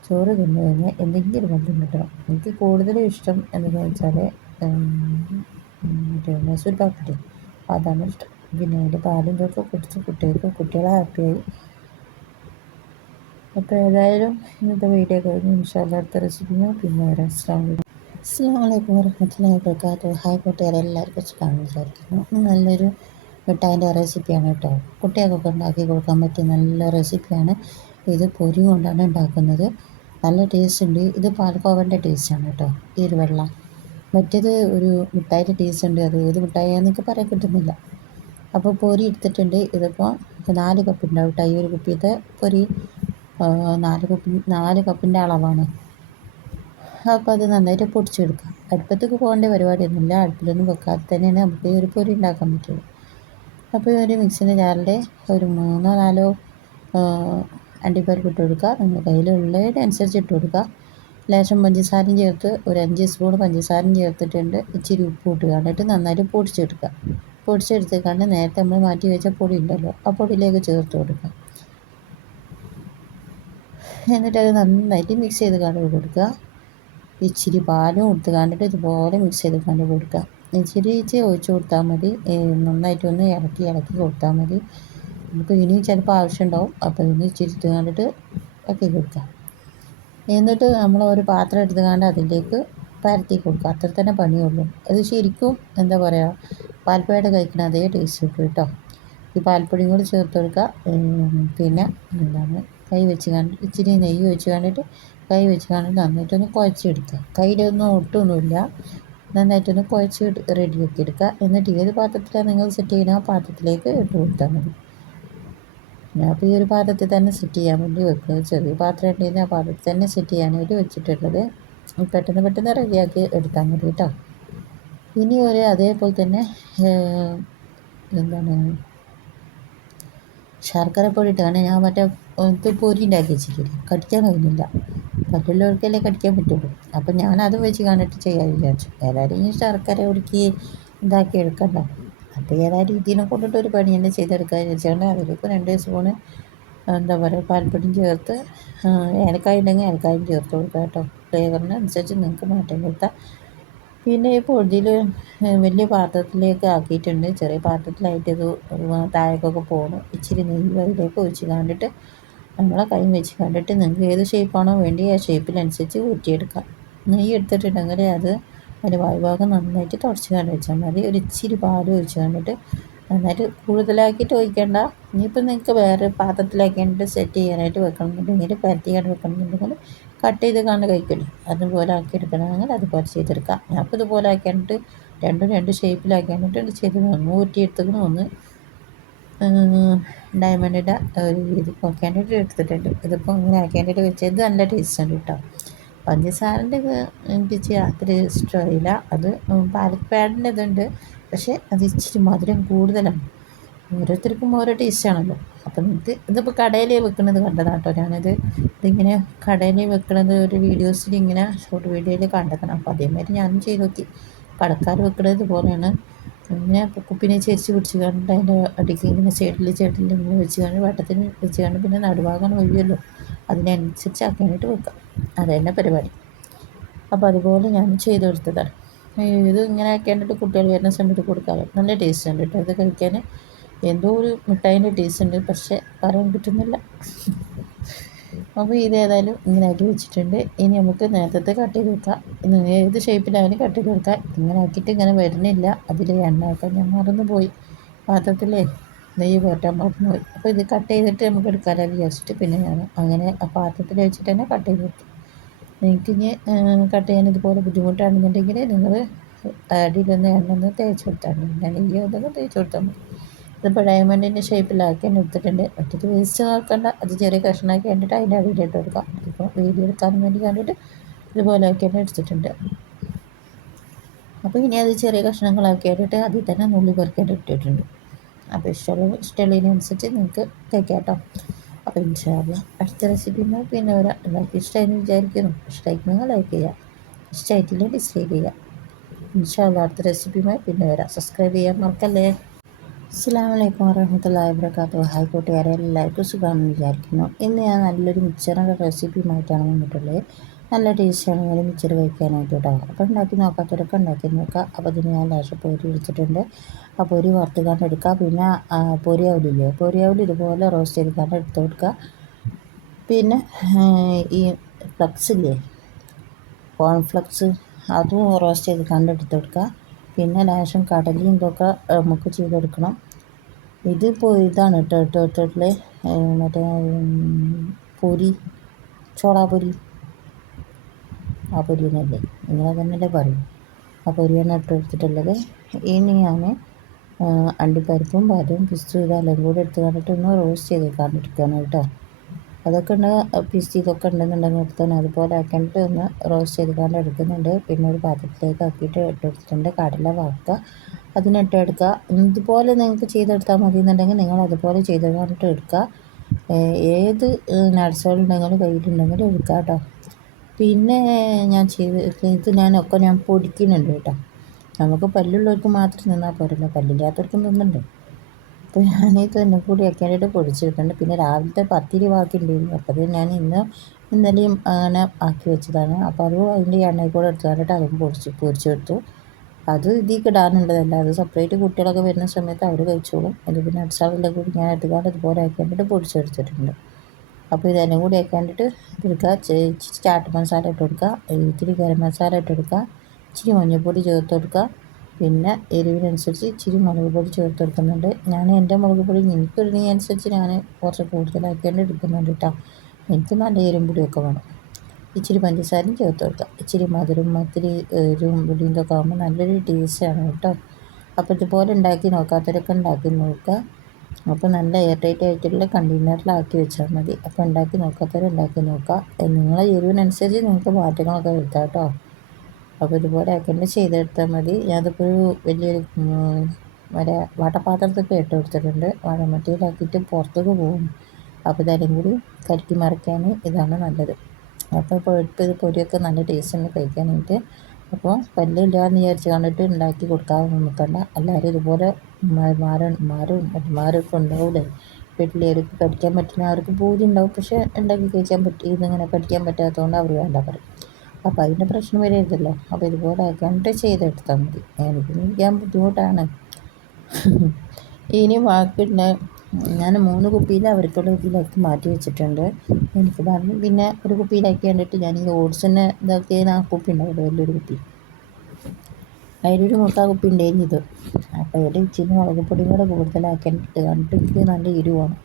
ചോറ് തിന്നു കഴിഞ്ഞാൽ എന്തെങ്കിലും മധുരം കിട്ടണം. എനിക്ക് കൂടുതലും ഇഷ്ടം എന്താണെന്ന് വെച്ചാൽ മറ്റേ മൈസൂർ പാക്കില്ലേ, അതാണ് ഇഷ്ടം. പിന്നെ അതിൻ്റെ പാലും ഇതൊക്കെ കുടിച്ച് കുട്ടികളെ ഹാപ്പിയായി. അപ്പോൾ ഏതായാലും ഇന്നത്തെ വീഡിയോ കഴിഞ്ഞ് ഇൻഷാല്ലാ അടുത്ത റെസിപ്പിയോ പിന്നെ വരാം. അസ്സലാമു അലൈക്കും വറഹ്മത്തുള്ളാഹി വബറകാതുഹു. ഹായ് കൂട്ടുകാരെ, എല്ലാവർക്കും സുഖമാണെന്ന് വിചാരിക്കുന്നു. നല്ലൊരു മിഠായിൻ്റെ റെസിപ്പിയാണ് കേട്ടോ. കുട്ടികൾക്കൊക്കെ ഉണ്ടാക്കി കൊടുക്കാൻ പറ്റിയ നല്ല റെസിപ്പിയാണ്. ഇത് പൊരി കൊണ്ടാണ് ഉണ്ടാക്കുന്നത്. നല്ല ടേസ്റ്റ് ഉണ്ട്. ഇത് പാൽക്കോവൻ്റെ ടേസ്റ്റാണ് കേട്ടോ ഈ ഒരു വെള്ളം. മറ്റേത് ഒരു മിഠായിൻ്റെ ടേസ്റ്റ് ഉണ്ട്, അത് ഏത് മിഠായിയാണെന്നൊക്കെ പറയാൻ കിട്ടുന്നില്ല. അപ്പോൾ പൊരി എടുത്തിട്ടുണ്ട്. ഇതിപ്പോൾ 4 കപ്പ് ഉണ്ടാവും കേട്ടോ. ഈ ഒരു കുപ്പിയത്തെ പൊരി 4 കപ്പിൻ്റെ അളവാണ്. അപ്പോൾ അത് നന്നായിട്ട് പൊടിച്ചെടുക്കാം. അടുപ്പത്തേക്ക് പോകേണ്ട പരിപാടിയൊന്നുമില്ല, അടുപ്പിലൊന്നും വെക്കാതെ തന്നെയാണ് നമുക്ക് ഈ ഒരു പൊരി ഉണ്ടാക്കാൻ പറ്റുള്ളൂ. അപ്പോൾ ഈ ഒരു മിക്സിൻ്റെ ജാറിൻ്റെ ഒരു 3-4 അണ്ടിപ്പരിപ്പ് ഇട്ട് കൊടുക്കുക. നമ്മുടെ കയ്യിലുള്ളതിനനുസരിച്ച് ഇട്ട് കൊടുക്കുക. ലേശം പഞ്ചസാരയും ചേർത്ത് ഒരു 5 സ്പൂൺ പഞ്ചസാരയും ചേർത്തിട്ടുണ്ട്. ഇച്ചിരി ഉപ്പ് ഇട്ട് കണ്ടിട്ട് നന്നായിട്ട് പൊടിച്ചെടുക്കുക. പൊടിച്ചെടുത്തേക്കാണ്ട് നേരത്തെ നമ്മൾ മാറ്റി വെച്ച പൊടി ഉണ്ടല്ലോ, ആ പൊടിയിലേക്ക് ചേർത്ത് കൊടുക്കുക. എന്നിട്ട് അത് നന്നായിട്ട് മിക്സ് ചെയ്ത് കണ്ട് കൊടുക്കുക. ഇച്ചിരി പാലും കൊടുത്ത് കണ്ടിട്ട് ഇതുപോലെ മിക്സ് ചെയ്ത് കണ്ട് കൊടുക്കുക. ഇച്ചിരി ഒഴിച്ച് കൊടുത്താൽ മതി. നന്നായിട്ടൊന്ന് ഇളക്കി കൊടുത്താൽ മതി. നമുക്ക് ഇനി ചിലപ്പോൾ ആവശ്യമുണ്ടാവും, അപ്പോൾ ഇനി ഇച്ചിരി ഇട്ട് കണ്ടിട്ട് ഇളക്കി കൊടുക്കുക. എന്നിട്ട് നമ്മൾ ഒരു പാത്രം എടുത്ത് കണ്ട് അതിലേക്ക് പരത്തി കൊടുക്കുക. അത്ര തന്നെ പണിയുള്ളൂ. അത് ശരിക്കും എന്താ പറയുക, പാൽപ്പേട കഴിക്കുന്ന അതേ ടേസ്റ്റ് കിട്ടും കേട്ടോ. ഈ പാൽപ്പൊടിയും കൂടി ചേർത്ത് കൊടുക്കുക. പിന്നെ എന്താണ് കൈ വെച്ച് കണ്ട് ഇച്ചിരി നെയ്യ് വെച്ച് കണ്ടിട്ട് കൈ വെച്ച് കണ്ടിട്ട് നന്നായിട്ടൊന്ന് കുഴച്ചെടുക്കുക. കയ്യിലൊന്നും ഒട്ടൊന്നുമില്ല, നന്നായിട്ടൊന്ന് കുഴച്ച് റെഡിയാക്കി എടുക്കുക. എന്നിട്ട് ഏത് പാത്രത്തിലാണ് നിങ്ങൾ സെറ്റ് ചെയ്യുന്ന ആ പാത്രത്തിലേക്ക് ഇട്ട് കൊടുത്താൽ മതി. അപ്പോൾ ഈ ഒരു പാത്രത്തിൽ തന്നെ സെറ്റ് ചെയ്യാൻ വേണ്ടി വെക്കുന്നത്. ചെറിയ പാത്രം ഉണ്ടെങ്കിൽ ആ പാത്രത്തിൽ തന്നെ സെറ്റ് ചെയ്യാനായിട്ട് വെച്ചിട്ടുള്ളത്. പെട്ടെന്ന് റെഡിയാക്കി എടുത്താൽ മതി കേട്ടോ. ഇനി അതേപോലെ തന്നെ എന്താണ് ശർക്കര പൊടി ഇട്ടാണ് ഞാൻ മറ്റേ പൊരി ഉണ്ടാക്കി വെച്ചിട്ടില്ല. കടിക്കാൻ കഴിയുന്നില്ല, മറ്റുള്ളവർക്കല്ലേ കടിക്കാൻ പറ്റുള്ളൂ. അപ്പം ഞാനത് വെച്ച് കണ്ടിട്ട് ചെയ്യാൻ വിചാരിച്ചു. ഏതായാലും ഈ ശർക്കര ഉരുക്കി ഇതാക്കി എടുക്കണ്ട. അപ്പോൾ ഏതായാലും ഇതിനെ കൊണ്ടിട്ട് ഒരു പണി തന്നെ ചെയ്തെടുക്കാൻ വിചാരിച്ചുകൊണ്ട് അതിലേക്ക് 2 സ്പൂണ് എന്താ പറയുക പാൽപ്പൊടിയും ചേർത്ത്, ഏലക്കായ ഉണ്ടെങ്കിൽ ഏലക്കായും ചേർത്ത് കൊടുക്കുക കേട്ടോ. ഫ്ലേവറിന് അനുസരിച്ച് നിങ്ങൾക്ക് മാറ്റം കൊടുത്താൽ. പിന്നെ ഈ പൊടിയിൽ വലിയ പാത്രത്തിലേക്ക് ആക്കിയിട്ടുണ്ട്. ചെറിയ പാത്രത്തിലായിട്ട് ഇത് താഴേക്കൊക്കെ പോകണം. ഇച്ചിരി നെയ്യ് അതിലേക്ക് ഒഴിച്ച് കണ്ടിട്ട് നമ്മളെ കൈ വെച്ച് കണ്ടിട്ട് നിങ്ങൾക്ക് ഏത് ഷേപ്പാണോ വേണ്ടി ആ ഷേപ്പിനനുസരിച്ച് ഊറ്റിയെടുക്കാം. നെയ്യ് എടുത്തിട്ടുണ്ടെങ്കിൽ അത് അതിൻ്റെ വായുഭാഗം നന്നായിട്ട് തുടച്ച് കണ്ട് വെച്ചാൽ മതി. ഒരു ഇച്ചിരി പാൽ ഒഴിച്ച് കണ്ടിട്ട് നന്നായിട്ട് കൂടുതലാക്കിയിട്ട് ഒഴിക്കേണ്ട. ഇനിയിപ്പോൾ നിങ്ങൾക്ക് വേറെ പാത്രത്തിലാക്കിയിട്ട് സെറ്റ് ചെയ്യാനായിട്ട് വെക്കണമെന്നുണ്ടെങ്കിൽ പരത്തി കണ്ട് വെക്കണമെന്നുണ്ടെങ്കിൽ കട്ട് ചെയ്ത് കണ്ട് കഴിക്കില്ല, അതുപോലെ ആക്കി എടുക്കണമെങ്കിൽ അതുപോലെ ചെയ്തെടുക്കാം. ഞാൻ അപ്പോൾ ഇതുപോലെ ആക്കിയിട്ട് രണ്ട് ഷേപ്പിലാക്കിയിട്ട് ചെയ്ത് ഊറ്റിയെടുത്തുക്കണം. ഒന്ന് ഡയമണ്ടിൻ്റെ ഒരു രീതി നോക്കിയാണ്ടിട്ട് എടുത്തിട്ടുണ്ട്. ഇതിപ്പോൾ ഇങ്ങനെ ആക്കിയാണ്ടിട്ട് വെച്ചത് നല്ല ടേസ്റ്റ് ഉണ്ട് കേട്ടോ. പഞ്ചസാരൻ്റെ എനിക്ക് അത്ര ഇഷ്ടമായില്ല. അത് പാലക് പാഡിൻ്റെ ഇതുണ്ട്, പക്ഷേ അത് ഇച്ചിരി മധുരം കൂടുതലാണ്. ഓരോരുത്തർക്കും ഓരോ ടേസ്റ്റാണല്ലോ. അപ്പം ഇതിപ്പോൾ കടയിൽ വെക്കുന്നത് കണ്ടതാണ് കേട്ടോ ഞാനിത്. ഇതിങ്ങനെ കടയിൽ വെക്കുന്നത് ഒരു വീഡിയോസിൽ ഇങ്ങനെ ഷോർട്ട് വീഡിയോയിൽ കണ്ടതാണ്. അപ്പോൾ അതേമാതിരി ഞാനും ചെയ്ത് നോക്കി. കടക്കാർ വെക്കുന്നത് ഇതുപോലെയാണ്. ഇങ്ങനെ കുപ്പിനെ ചെരിച്ച് പിടിച്ച് കണ്ട് അതിൻ്റെ അടിക്ക് ഇങ്ങനെ സൈഡിൽ ഇങ്ങനെ വെച്ച് കണ്ട് വട്ടത്തിന് വെച്ച് കണ്ട് പിന്നെ നടുഭാഗം ഒഴിയുമല്ലോ, അതിനനുസരിച്ച് ആക്കാനായിട്ട് വെക്കാം. അത് തന്നെ പരിപാടി. അപ്പോൾ അതുപോലെ ഞാൻ ചെയ്ത് കൊടുത്തതാണ്. ഇത് ഇങ്ങനെ ആക്കിയാണ്ടിട്ട് കുട്ടികൾ വരുന്ന സമയത്ത് കൊടുക്കാമല്ലോ. നല്ല ടേസ്റ്റ് ഉണ്ട് കേട്ടോ ഇത് കഴിക്കാൻ. എന്തോ ഒരു മിഠായിൻ്റെ ടേസ്റ്റ് ഉണ്ട്, പക്ഷേ പറയാൻ പറ്റുന്നില്ല. അപ്പോൾ ഇതേതായാലും ഇങ്ങനെ ആക്കി വെച്ചിട്ടുണ്ട്. ഇനി നമുക്ക് നേരത്തെ കട്ട് ചെയ്ത് വെക്കാം. ഏത് ഷേപ്പിലായാലും കട്ട് ചെയ്ത് വെക്കാം. ഇങ്ങനെ ആക്കിയിട്ട് ഇങ്ങനെ വരുന്നില്ല. അതിൽ എണ്ണ ആക്കാൻ ഞാൻ മറന്നു പോയി. പാത്രത്തിലേ നെയ്യ് പോറ്റാൻ മറന്നു പോയി. അപ്പോൾ ഇത് കട്ട് ചെയ്തിട്ട് നമുക്ക് എടുക്കാമല്ലോ വിചാരിച്ചിട്ട് പിന്നെ ഞാൻ അങ്ങനെ ആ പാത്രത്തിൽ വെച്ചിട്ട് തന്നെ കട്ട് ചെയ്ത് വെക്കും. നിങ്ങൾക്കിനി കട്ട് ചെയ്യാൻ ഇതുപോലെ ബുദ്ധിമുട്ടാണെന്നുണ്ടെങ്കിൽ നിങ്ങൾ അടിയിലൊന്ന് എണ്ണ ഒന്ന് തേച്ച് കൊടുത്താൽ മതി. ഞാൻ നെയ്യ് അതൊക്കെ തേച്ച് കൊടുത്താൽ മതി. ഇതിപ്പോൾ ഡയമണ്ടിൻ്റെ ഷേപ്പിലാക്കി തന്നെ എടുത്തിട്ടുണ്ട്. ഒറ്റയ്ക്ക് വേസ്റ്റ് നോക്കണ്ട, അത് ചെറിയ കഷ്ണമാക്കി കണ്ടിട്ട് അതിൻ്റെ അടിയിലിട്ട് കൊടുക്കാം. ഇപ്പോൾ വീഡിയോ എടുക്കാൻ വേണ്ടി കണ്ടിട്ട് ഇതുപോലെ ആക്കി തന്നെ എടുത്തിട്ടുണ്ട്. അപ്പോൾ ഇനി അത് ചെറിയ കഷ്ണങ്ങളാക്കി ആയിട്ട് അതിൽ തന്നെ നുള്ളി പെറുക്കേണ്ടി ഇട്ടിട്ടുണ്ട്. അപ്പോൾ ഇഷ്ടമുള്ളതിനനുസരിച്ച് നിങ്ങൾക്ക് കഴിക്കാം കേട്ടോ. അപ്പോൾ ഇൻഷാല്ല അടുത്ത റെസിപ്പിയുമായി പിന്നെ വരാം. എല്ലാവർക്കും ഇഷ്ടമായെന്ന് വിചാരിക്കുന്നു. ഇഷ്ടമായിരിക്കും ലൈക്ക് ചെയ്യുക, ഇഷ്ടമായിട്ടില്ല ഡിസ്ലൈക്ക് ചെയ്യുക. ഇൻഷാല്ല അടുത്ത റെസിപ്പിയുമായി പിന്നെ വരാം. സബ്സ്ക്രൈബ് ചെയ്യാൻ മറക്കല്ലേ. അസ്സലാമു അലൈക്കും വറഹ്മത്തുള്ളാഹി വബറകാതുഹു. ഹായ് കൂട്ടുകാരെ, എല്ലാവർക്കും സുഖമാണെന്ന് വിചാരിക്കുന്നു. ഇന്ന് ഞാൻ നല്ലൊരു മിക്സറിൻ്റെ റെസിപ്പിയുമായിട്ടാണ് വന്നിട്ടുള്ളത്. നല്ല ടേസ്റ്റാണ് ഇങ്ങനെ മിക്സർ കഴിക്കാനായിട്ട് കേട്ടോ. അപ്പോൾ ഉണ്ടാക്കി നോക്കാത്തവരൊക്കെ ഉണ്ടാക്കി നോക്കുക. അപ്പോൾ ഇതിന് ഞാൻ ലേശം പൊരി എടുത്തിട്ടുണ്ട്. ആ പൊരി വറുത്ത് കണ്ട് എടുക്കുക. പിന്നെ പൊരിയാവില്ലേ, പൊരിയാവിൽ ഇതുപോലെ റോസ്റ്റ് ചെയ്ത് കണ്ട് എടുത്ത് കൊടുക്കുക. പിന്നെ ഈ ഫ്ലക്സ് ഇല്ലേ, കോൺഫ്ലക്സ്, അതും റോസ്റ്റ് ചെയ്ത് കണ്ടെടുത്ത് കൊടുക്കുക. പിന്നെ ലേശം കടലയും ഇതൊക്കെ നമുക്ക് ചെയ്തെടുക്കണം. ഇതിപ്പോൾ ഇതാണ് ഇട്ടിട്ടുള്ള മറ്റേ പൊരി, ചോളാപ്പൊരി, ആ പൊരി തന്നെയല്ലേ, ഇങ്ങനെ തന്നെയല്ലേ പറയും. ആ പൊരിയാണ് ഇട്ടെടുത്തിട്ടുള്ളത്. ഇനി ഞാൻ അണ്ടിപ്പരിപ്പും ബാദവും പിസ്തും ഇതെല്ലാം കൂടി എടുത്ത് കണ്ടിട്ട് ഒന്ന് റോസ്റ്റ് ചെയ്ത് കണ്ടിരിക്കുകയാണ് കേട്ടോ. അതൊക്കെ ഉണ്ട്, പിസ്തി ഇതൊക്കെ ഉണ്ടെന്നുണ്ടെങ്കിൽ എടുത്താണ് അതുപോലെ ആക്കിയിട്ട് ഒന്ന് റോസ്റ്റ് ചെയ്ത് കൊണ്ട് എടുക്കുന്നുണ്ട്. പിന്നെ ഒരു പാത്രത്തിലേക്ക് ആക്കിയിട്ട് ഇട്ടെടുത്തിട്ടുണ്ട്. കടല വറുക്കുക, അതിനിട്ടെടുക്കുക. ഇതുപോലെ നിങ്ങൾക്ക് ചെയ്തെടുത്താൽ മതി എന്നുണ്ടെങ്കിൽ നിങ്ങൾ അതുപോലെ ചെയ്ത് കണ്ടിട്ട് എടുക്കുക. ഏത് നട്സുകളുണ്ടെങ്കിലും കയ്യിലുണ്ടെങ്കിലും എടുക്കുക കേട്ടോ. പിന്നെ ഞാൻ ഞാൻ പൊടിക്കുന്നുണ്ട് കേട്ടോ. നമുക്ക് പല്ലുള്ളവർക്ക് മാത്രം നിന്നാൽ പോരല്ലോ, പല്ലില്ലാത്തവർക്കും തിന്നുന്നുണ്ട്. അപ്പോൾ ഞാനിത് തന്നെ കൂടി ആക്കിയിട്ട് പൊടിച്ചെടുക്കുന്നുണ്ട്. പിന്നെ രാവിലത്തെ പത്തിരി ബാക്കിയുണ്ടായിരുന്നു, അപ്പോൾ അത് ഞാൻ ഇന്നലെയും അങ്ങനെ ആക്കി വെച്ചതാണ്. അപ്പോൾ അതും അതിൻ്റെ എണ്ണയിൽ കൂടെ എടുത്ത് കണ്ടിട്ട് അതും പൊരിച്ചെടുത്തു. അത് ഇതിലേക്ക് ഇടാനുള്ളതല്ല, അത് സെപ്പറേറ്റ് കുട്ടികളൊക്കെ വരുന്ന സമയത്ത് അവർ കഴിച്ചോളും. ഇത് പിന്നെ അടിച്ചാളെല്ലാം കൂടി ഞാൻ എടുക്കാണ്ട് ഇതുപോലെ ആക്കിയിട്ട് പൊടിച്ചെടുത്തിട്ടുണ്ട്. അപ്പോൾ ഇതെല്ലാം കൂടി ആക്കിയിട്ട് എടുക്കുക. ഇച്ചിരി ചാട്ട് മസാല ഇട്ട് കൊടുക്കുക, ഇത്തിരി ഗരം മസാല ഇട്ട് കൊടുക്കുക, ഇച്ചിരി മഞ്ഞൾപ്പൊടി ചേർത്ത് കൊടുക്കുക. പിന്നെ എരിവിനനുസരിച്ച് ഇച്ചിരി മുളക് പൊടി ചേർത്ത് കൊടുക്കുന്നുണ്ട്. ഞാൻ എൻ്റെ മുളക് പൊടി എനിക്കിടുന്നതിനനുസരിച്ച് ഞാൻ കുറച്ച് കൂടുതലാക്കിയിട്ട് എടുക്കുന്നുണ്ട് കേട്ടോ. എനിക്ക് നല്ല എരിവും പൊടിയൊക്കെ വേണം. ഇച്ചിരി പഞ്ചസാരയും ചേർത്ത് കൊടുക്കുക. ഇച്ചിരി മധുരം, ഇത്തിരി എരിവും പൊടിയും ഇതൊക്കെ ആകുമ്പോൾ നല്ലൊരു ടേസ്റ്റാണ് കേട്ടോ. അപ്പോൾ ഇതുപോലെ ഉണ്ടാക്കി നോക്കാത്തവരൊക്കെ ഉണ്ടാക്കി നോക്കുക. അപ്പോൾ നല്ല എയർ ടൈറ്റ് ആയിട്ടുള്ള കണ്ടെയ്നറിലാക്കി വെച്ചാൽ മതി. അപ്പോൾ ഉണ്ടാക്കി നോക്കാത്തവരുണ്ടാക്കി നോക്കുക. നിങ്ങളെ എരിവിനനുസരിച്ച് നിങ്ങൾക്ക് മാറ്റങ്ങളൊക്കെ വരുത്താം കേട്ടോ. അപ്പോൾ ഇതുപോലെ ആക്കിയിട്ട് ചെയ്തെടുത്താൽ മതി. ഞാനിപ്പോൾ ഒരു വലിയൊരു മറ്റേ വട്ടപാത്രത്തൊക്കെ ഇട്ട് കൊടുത്തിട്ടുണ്ട്. വടമട്ടിയിലാക്കിയിട്ട് പുറത്തേക്ക് പോകും. അപ്പോൾ ഇതെല്ലാം കൂടി കലക്കി മറിക്കാൻ ഇതാണ് നല്ലത്. അപ്പോൾ ഇത് പൊരിയൊക്കെ നല്ല ടേസ്റ്റ് ഉണ്ട് കഴിക്കാനായിട്ട്. അപ്പോൾ പല്ലില്ലാന്ന് വിചാരിച്ച് കണ്ടിട്ട് ഉണ്ടാക്കി കൊടുക്കാതെ നിൽക്കണ്ട. എല്ലാവരും ഇതുപോലെ മാരൊക്കെ ഉണ്ടാവില്ലേ വീട്ടിലേക്ക് കടിക്കാൻ പറ്റുന്ന അവർക്ക് പൂതി ഉണ്ടാവും, പക്ഷേ ഉണ്ടാക്കി കഴിക്കാൻ ഇതിങ്ങനെ കടിക്കാൻ പറ്റാത്തതുകൊണ്ട് അവർ വേണ്ട പറയും. അപ്പോൾ അതിൻ്റെ പ്രശ്നം വരരുതല്ലോ. അപ്പോൾ ഇതുപോലെ ആക്കിയിട്ട് ചെയ്തെടുത്താൽ മതി. എനിക്ക് കഴിക്കാൻ ബുദ്ധിമുട്ടാണ്. ഇനി ബാക്കിയുള്ള ഞാൻ 3 കുപ്പിയിൽ അവർക്കുള്ള ഇതിലേക്ക് മാറ്റി വെച്ചിട്ടുണ്ട്. എനിക്ക് പറഞ്ഞു പിന്നെ ഒരു കുപ്പിയിലാക്കി കണ്ടിട്ട് ഞാൻ ഈ ഓട്സിനെ ഇതാക്കിയ കുപ്പി ഉണ്ടാവില്ല, വലിയൊരു കുപ്പി, അതിലൊരു മുക്കാൽ കുപ്പി ഉണ്ടായിരുന്നു ഇത്. അപ്പോൾ അതിൽ ഇച്ചിരി മുളക് പൊടിയും കൂടെ കൂടുതലാക്കിയിട്ട് കണ്ടിട്ട് എനിക്ക് നല്ല എരിവാണ്.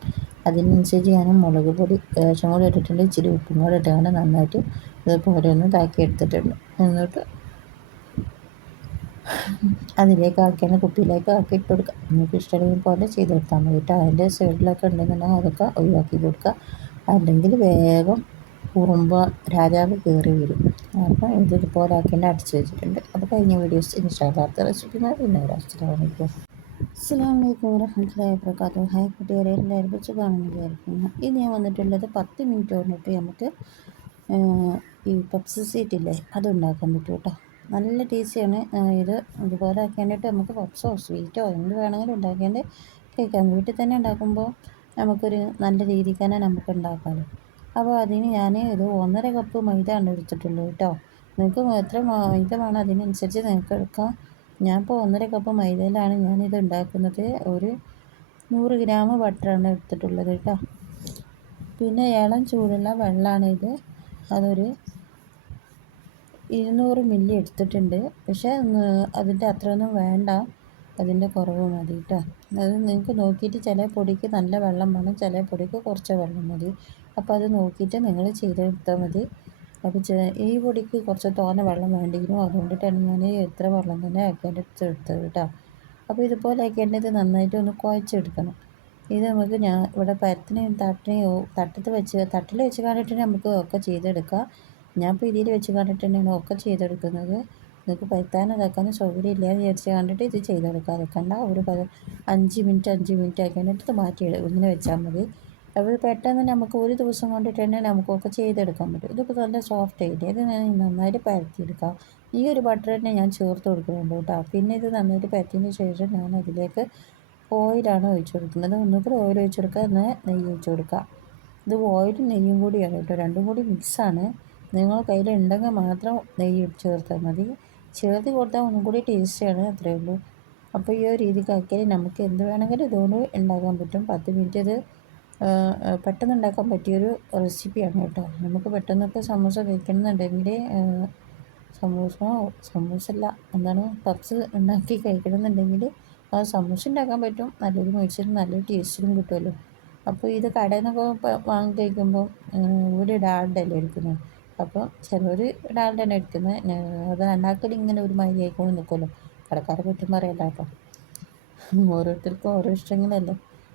അതിനനുസരിച്ച് ഞാൻ മുളക് പൊടി ലേശം കൂടെ ഇട്ടിട്ടുണ്ട്. ഇച്ചിരി ഉപ്പും കൂടെ ഇട്ടുകൊണ്ട് നന്നായിട്ട് ഇതുപോലെ ഒന്ന് ഇതാക്കി എടുത്തിട്ടുണ്ട്. എന്നിട്ട് അതിലേക്ക് ആക്കിയാണ് കുപ്പിയിലേക്ക് ആക്കി ഇട്ട് കൊടുക്കുക. നിങ്ങൾക്ക് ഇഷ്ടമുള്ള പോലെ ചെയ്തെടുത്താൽ മതി കേട്ടോ. അതിൻ്റെ സൈഡിലൊക്കെ ഉണ്ടെന്നുണ്ടെങ്കിൽ അതൊക്കെ ഒഴിവാക്കി കൊടുക്കുക. അല്ലെങ്കിൽ വേഗം ഉറുമ്പ രാജാവ് കയറി വരും. അപ്പോൾ ഇതുപോലെ ആക്കിയിട്ട് അടിച്ച് വെച്ചിട്ടുണ്ട്. അപ്പോൾ കഴിഞ്ഞ വീഡിയോസ് ഇൻസ്റ്റാഗ്രാമത്തെ റെസിപ്പിമാർ പിന്നെ ഒരു അസ്സലാമു വറഹ്മത്തുള്ളാഹി വബറകാതുഹു. ഹായ് കുട്ടികളെ, എല്ലാവർക്കും സുഖമാണെന്ന് വിചാരിക്കുന്നു. ഇത് ഞാൻ വന്നിട്ടുള്ളത് 10 മിനിറ്റ് കൊണ്ടിട്ട് നമുക്ക് ഈ പപ്സ് സീറ്റില്ലേ അതുണ്ടാക്കാൻ പറ്റും കേട്ടോ. നല്ല ടേസ്റ്റിയാണ് ഇത്. ഇതുപോലെ ആക്കിയിട്ട് നമുക്ക് പപ്സോ സ്വീറ്റോ എന്ത് വേണമെങ്കിലും ഉണ്ടാക്കിയിട്ട് കഴിക്കാം. വീട്ടിൽ തന്നെ ഉണ്ടാക്കുമ്പോൾ നമുക്കൊരു നല്ല രീതിക്ക് തന്നെ നമുക്ക് ഉണ്ടാക്കാമല്ലോ. അപ്പോൾ അതിന് ഞാൻ ഇത് 1.5 കപ്പ് മൈദ ആണ് എടുത്തിട്ടുള്ളൂ കേട്ടോ. നിങ്ങൾക്ക് എത്ര മൈദ വേണം അതിനനുസരിച്ച് നിങ്ങൾക്ക് എടുക്കാം. ഞാനിപ്പോൾ 1.5 കപ്പ് മൈദയിലാണ് ഞാനിത് ഉണ്ടാക്കുന്നത്. ഒരു 100 ഗ്രാം ബട്ടറാണ് എടുത്തിട്ടുള്ളത് കേട്ടോ. പിന്നെ ഇളം ചൂടുള്ള വെള്ളമാണ് ഇത്. അതൊരു 200 മില്ലി എടുത്തിട്ടുണ്ട്. പക്ഷേ അതിൻ്റെ അത്രയൊന്നും വേണ്ട, അതിൻ്റെ കുറവ് മതി കേട്ടോ. അത് നിങ്ങൾക്ക് നോക്കിയിട്ട് ചില പൊടിക്ക് നല്ല വെള്ളം വേണം, ചില പൊടിക്ക് കുറച്ച് വെള്ളം മതി. അപ്പോൾ അത് നോക്കിയിട്ട് നിങ്ങൾ ചെയ്തെടുത്താൽ മതി. അപ്പോൾ ഈ പൊടിക്ക് കുറച്ച് തോനെ വെള്ളം വേണ്ടിയിരുന്നു, അതുകൊണ്ടിട്ടാണ് ഞാൻ എത്ര വെള്ളം തന്നെ ആക്കിയെടുത്തത് കേട്ടോ. അപ്പോൾ ഇതുപോലെ ആക്കിയിട്ട് നന്നായിട്ട് ഒന്ന് കുഴച്ചെടുക്കണം. ഇത് നമുക്ക് ഞാൻ ഇവിടെ പരത്തിനെയും തട്ടിൽ വെച്ച് കണ്ടിട്ട് നമുക്ക് ഒക്കെ ചെയ്തെടുക്കാം. ഞാനിപ്പോൾ ഇതിൽ വെച്ച് കണ്ടിട്ട് തന്നെയാണ് ഒക്കെ ചെയ്തെടുക്കുന്നത്. നിങ്ങൾക്ക് പരത്താനും ഇതാക്കാനും സൗകര്യം ഇല്ലയെന്ന് വിചാരിച്ച് കണ്ടിട്ട് ഇത് ചെയ്തെടുക്കാൻ നിൽക്കണ്ട. ഒരു 5 മിനിറ്റ് ആക്കിയിട്ട് ഇത് മാറ്റി ഇങ്ങനെ വെച്ചാൽ മതി. അപ്പോൾ പെട്ടെന്ന് നമുക്ക് ഒരു ദിവസം കൊണ്ടിട്ട് തന്നെ നമുക്കൊക്കെ ചെയ്തെടുക്കാൻ പറ്റും. ഇതിപ്പോൾ നല്ല സോഫ്റ്റ് ആയിട്ട് ഇത് നന്നായിട്ട് പരത്തിയെടുക്കാം. ഈ ഒരു ബട്ടർ തന്നെ ഞാൻ ചേർത്ത് കൊടുക്കുന്നുണ്ട് കേട്ടോ. പിന്നെ ഇത് നന്നായിട്ട് പരത്തിയതിന് ശേഷം ഞാൻ അതിലേക്ക് ഓയിലാണ് ഒഴിച്ച് കൊടുക്കുന്നത്. ഒന്നുകിൽ ഓയിൽ ഒഴിച്ച് കൊടുക്കുക, എന്നാൽ നെയ്യ് ഒഴിച്ച് കൊടുക്കുക. ഇത് ഓയിലും നെയ്യും കൂടിയാണ് കേട്ടോ, രണ്ടും കൂടി മിക്സാണ്. നിങ്ങൾ കയ്യിലുണ്ടെങ്കിൽ മാത്രം നെയ്യ് ചേർത്താൽ മതി. ചേർത്ത് കൊടുത്താൽ ഒന്നും കൂടി ടേസ്റ്റിയാണ്, അത്രയേ ഉള്ളൂ. അപ്പോൾ ഈ ഒരു രീതിക്ക് ആക്കിയാൽ നമുക്ക് എന്ത് വേണമെങ്കിലും ഇതുകൊണ്ട് ഉണ്ടാക്കാൻ പറ്റും. 10 മിനിറ്റ് ഇത് പെട്ടെന്ന് ഉണ്ടാക്കാൻ പറ്റിയൊരു റെസിപ്പിയാണ് കേട്ടോ. നമുക്ക് പെട്ടെന്നൊക്കെ സമൂസ കഴിക്കണമെന്നുണ്ടെങ്കിൽ സമൂസല്ല എന്താണ് പപ്സ് ഉണ്ടാക്കി കഴിക്കണമെന്നുണ്ടെങ്കിൽ സമൂസ ഉണ്ടാക്കാൻ പറ്റും. നല്ലൊരു മേടിച്ചിട്ട് നല്ലൊരു ടേസ്റ്റിലും കിട്ടുമല്ലോ. അപ്പോൾ ഇത് കടയിൽ നിന്നൊക്കെ വാങ്ങി കഴിക്കുമ്പോൾ ഒരു ഡാൽഡല്ലേ എടുക്കുന്നത്. അപ്പോൾ ചിലർ ഡാൽഡ തന്നെ എടുക്കുന്നത്. അത് ഉണ്ടാക്കൽ ഇങ്ങനെ ഒരു മൈദ ആയിക്കൊണ്ട് നിൽക്കുമല്ലോ. കടക്കാരെ കുറ്റം പറയല്ല കേട്ടോ, ഓരോരുത്തർക്കും ഓരോ ഇഷ്ടങ്ങളല്ലേ.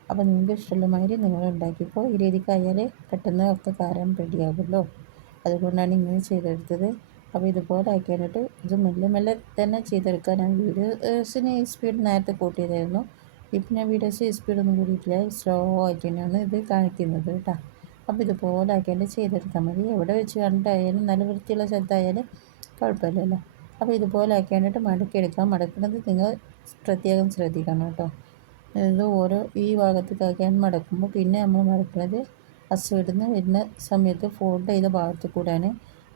അപ്പോൾ നിങ്ങൾക്ക് ഇഷ്ടമുള്ള മാതിരി നിങ്ങൾ ഉണ്ടാക്കിയപ്പോൾ ഈ രീതിക്കായാൽ പെട്ടെന്ന് ഒക്കെ കാര്യം റെഡിയാകുമല്ലോ. അതുകൊണ്ടാണ് ഇങ്ങനെ ചെയ്തെടുത്തത്. അപ്പോൾ ഇതുപോലെ ആക്കിയിട്ട് ഇത് മെല്ലെ തന്നെ ചെയ്തെടുക്കാൻ ഞാൻ വീഡിയോസിന് സ്പീഡ് നേരത്തെ കൂട്ടിയതായിരുന്നു. ഇപ്പം ഞാൻ വീഡിയോസ് സ്പീഡൊന്നും കൂടിയിട്ടില്ല, സ്ലോ ആയിട്ട് തന്നെയാണ് ഇത് കാണിക്കുന്നത് കേട്ടോ. അപ്പോൾ ഇതുപോലെ ആക്കിയിട്ട് ചെയ്തെടുത്താൽ മതി. എവിടെ വെച്ച് കണ്ടിട്ടായാലും നല്ല വൃത്തിയുള്ള സ്ഥലത്തായാലും കുഴപ്പമില്ലല്ലോ. അപ്പോൾ ഇതുപോലെ ആക്കിയിട്ട് മടക്കിയെടുക്കാം. മടക്കുന്നത് നിങ്ങൾ പ്രത്യേകം ശ്രദ്ധിക്കണം കേട്ടോ. ഇത് ഓരോ ഈ ഭാഗത്തേക്കാക്കിയാണ് മടക്കുമ്പോൾ പിന്നെ നമ്മൾ മടക്കുന്നത് ആ സൈഡിൽ നിന്ന് വരുന്ന സമയത്ത് ഫോൾഡ് ചെയ്ത ഭാഗത്ത് കൂടെയാണ്.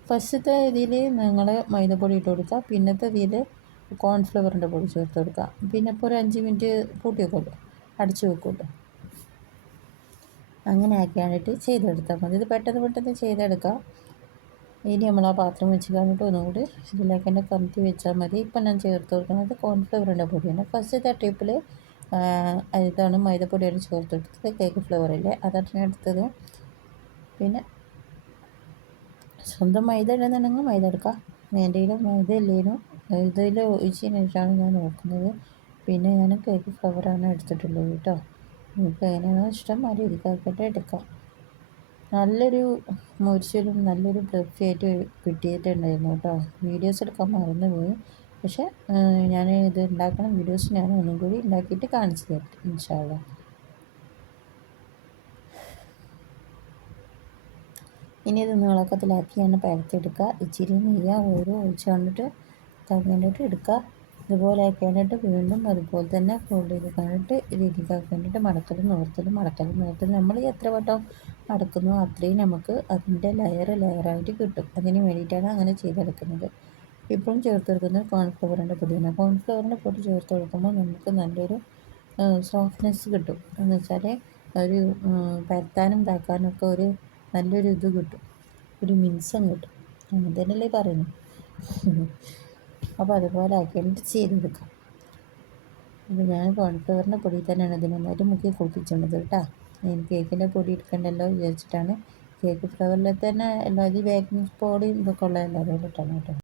ഫസ്റ്റത്തെ ഇതിൽ നിങ്ങൾ മൈദപ്പൊടി ഇട്ട് കൊടുക്കുക, പിന്നത്തെ ഇതിൽ കോൺഫ്ലവറിൻ്റെ പൊടി ചേർത്ത് കൊടുക്കുക. പിന്നെ ഇപ്പോൾ ഒരു 5 മിനിറ്റ് കൂട്ടി വെക്കുമല്ലോ, അടച്ച് വെക്കുമല്ലോ. അങ്ങനെ ആക്കിയാണിട്ട് ചെയ്തെടുത്താൽ മതി. ഇത് പെട്ടെന്ന് ചെയ്തെടുക്കാം. ഇനി നമ്മൾ ആ പാത്രം വെച്ച് കഴിഞ്ഞിട്ട് ഒന്നുകൂടി ഇതിലേക്ക് തന്നെ കമത്തി വെച്ചാൽ മതി. ഇപ്പം ഞാൻ ചേർത്ത് കൊടുക്കുന്നത് കോൺഫ്ലവറിൻ്റെ പൊടിയാണ്. ഫസ്റ്റത്തെ ട്രിപ്പിൽ ഇതാണ് മൈദപ്പൊടിയാണ് ചേർത്തെടുത്തത്. കേക്ക് ഫ്ലേവറില്ലേ അതാണ് ഞാൻ എടുത്തത്. പിന്നെ സ്വന്തം മൈദ ഉണ്ടെന്നുണ്ടെങ്കിൽ മൈദ എടുക്കാം. എൻ്റെ കയ്യിൽ മൈദ ഇല്ലേനും ഇതിൽ ഒഴിച്ചതിന് ശേഷമാണ് ഞാൻ നോക്കുന്നത്. പിന്നെ ഞാൻ കേക്ക് ഫ്ലവറാണ് എടുത്തിട്ടുള്ളത് കേട്ടോ. നിങ്ങൾക്ക് എങ്ങനെയാണോ ഇഷ്ടം ആ രീതിക്കാക്കിയിട്ട് എടുക്കാം. നല്ലൊരു മുരിച്ചിലും നല്ലൊരു ഫ്ലഫിയായിട്ട് കിട്ടിയിട്ടുണ്ടായിരുന്നു കേട്ടോ. വീഡിയോസ് എടുക്കാൻ മറന്നുപോയി. പക്ഷേ ഞാൻ ഇത് ഉണ്ടാക്കുന്ന വീഡിയോസ് ഞാൻ ഒന്നും കൂടി ഉണ്ടാക്കിയിട്ട് കാണിച്ചു തരാം ഇൻഷാ അല്ലാ. ഇനി ഇത് നീളക്കത്തിലാക്കിയാണ് പരത്തിയെടുക്കുക. ഇച്ചിരി നെയ്യ് ഓരോ ഒഴിച്ച് കണ്ടിട്ട് കണ്ടിട്ട് എടുക്കുക. ഇതുപോലെ ആക്കിയിട്ട് വീണ്ടും അതുപോലെ തന്നെ ഫോൾഡ് ചെയ്ത് കണ്ടിട്ട് രീതിക്കാക്കിയിട്ട് മടക്കലും നിവർത്തലും നമ്മൾ എത്ര വട്ടം മടക്കുന്നോ അത്രയും നമുക്ക് അതിൻ്റെ ലെയറായിട്ട് കിട്ടും. അതിന് വേണ്ടിയിട്ടാണ് അങ്ങനെ ചെയ്തെടുക്കുന്നത്. ഇപ്പോഴും ചേർത്ത് കൊടുക്കുന്നത് കോൺഫ്ലവറിൻ്റെ പൊടിയാണ്. കോൺഫ്ലവറിൻ്റെ പൊടി ചേർത്ത് കൊടുക്കുമ്പോൾ നമുക്ക് നല്ലൊരു സോഫ്റ്റ്നെസ് കിട്ടും. എന്ന് വെച്ചാൽ ഒരു പരത്താനും ഇതാക്കാനും ഒക്കെ ഒരു നല്ലൊരു ഇത് കിട്ടും, ഒരു മിനുസം കിട്ടും. അങ്ങനെ തന്നെയല്ലേ പറയുന്നു. അപ്പോൾ അതുപോലെ ആക്കിയിട്ട് ചെയ്തെടുക്കാം. അപ്പോൾ ഞാൻ കോൺഫ്ലവറിൻ്റെ പൊടി തന്നെയാണ് ഇതിന് നന്നായിട്ട് മുക്കി കുളിപ്പിച്ചിട്ടുള്ളത് കേട്ടോ. എനിക്ക് കേക്കിൻ്റെ പൊടി എടുക്കണ്ടല്ലോ വിചാരിച്ചിട്ടാണ്. കേക്ക് ഫ്ലവറിൽ തന്നെ എല്ലാ ബേക്കിംഗ് പൊടിയും ഇതൊക്കെ ഉള്ള എല്ലാവരും ഇട്ടാണ് കേട്ടോ.